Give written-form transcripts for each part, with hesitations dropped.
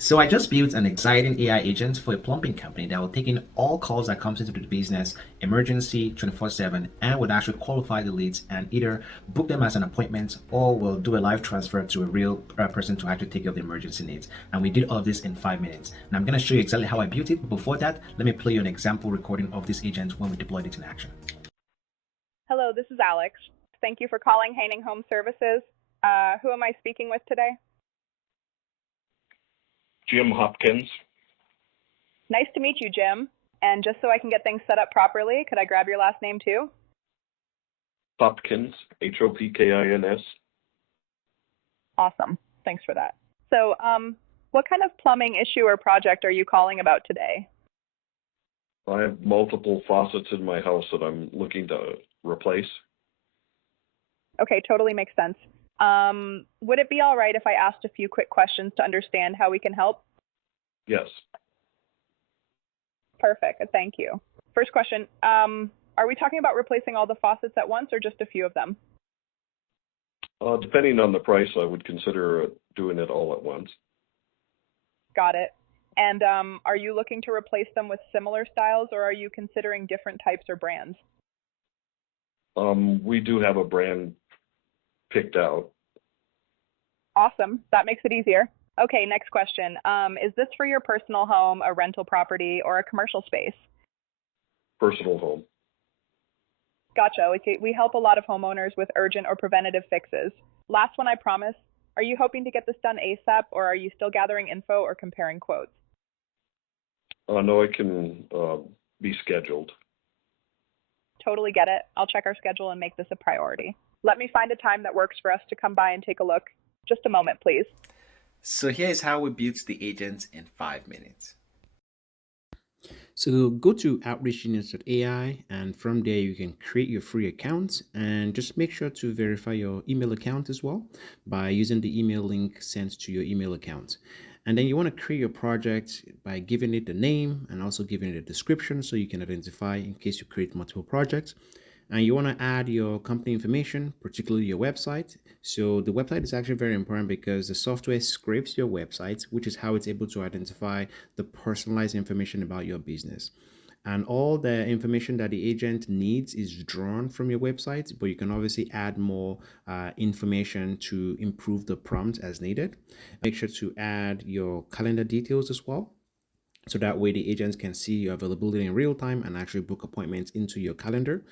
So I just built an exciting AI agent for a plumbing company that will take in all calls that comes into the business, emergency 24/7, and would actually qualify the leads and either book them as an appointment or will do a live transfer to a real person to actually take care of the emergency needs. And we did all of this in 5 minutes. Now I'm going to show you exactly how I built it. But before that, let me play you an example recording of this agent when we deployed it in action. Hello, this is Alex. Thank you for calling Haining Home Services. Who am I speaking with today? Jim Hopkins. Nice to meet you, Jim. And just so I can get things set up properly, could I grab your last name too? Hopkins, Hopkins. Awesome. Thanks for that. So, what kind of plumbing issue or project are you calling about today? I have multiple faucets in my house that I'm looking to replace. Okay, totally makes sense. Would it be all right if I asked a few quick questions to understand how we can help? Yes. Perfect. Thank you. First question, are we talking about replacing all the faucets at once or just a few of them? Depending on the price, I would consider doing it all at once. Got it. And are you looking to replace them with similar styles, or are you considering different types or brands? We do have a brand picked out. Awesome. That makes it easier. Okay, next question. Is this for your personal home, a rental property, or a commercial space? Personal home. Gotcha. We help a lot of homeowners with urgent or preventative fixes. Last one, I promise. Are you hoping to get this done ASAP, or are you still gathering info or comparing quotes? No, it can be scheduled. Totally get it. I'll check our schedule and make this a priority. Let me find a time that works for us to come by and take a look. Just a moment, please. So here's how we built the agent in 5 minutes. So go to outreachgenius.ai, and from there you can create your free account, and just make sure to verify your email account as well by using the email link sent to your email account. And then you want to create your project by giving it a name and also giving it a description so you can identify in case you create multiple projects. And you want to add your company information, particularly your website. So the website is actually very important because the software scrapes your website, which is how it's able to identify the personalized information about your business. And all the information that the agent needs is drawn from your website, but you can obviously add more information to improve the prompt as needed. Make sure to add your calendar details as well. So that way the agents can see your availability in real time and actually book appointments into your calendar.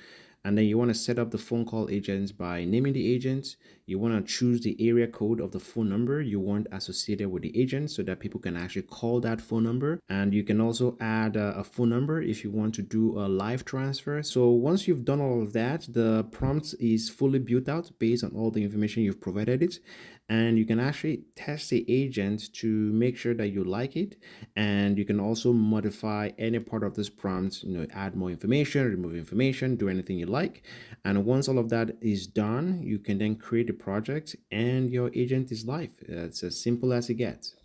And then you want to set up the phone call agents by naming the agent. You want to choose the area code of the phone number you want associated with the agent so that people can actually call that phone number. And you can also add a phone number if you want to do a live transfer. So once you've done all of that, the prompt is fully built out based on all the information you've provided it. And you can actually test the agent to make sure that you like it. And you can also modify any part of this prompt, add more information, remove information, do anything you like. And once all of that is done, you can then create a project and your agent is live. It's as simple as it gets.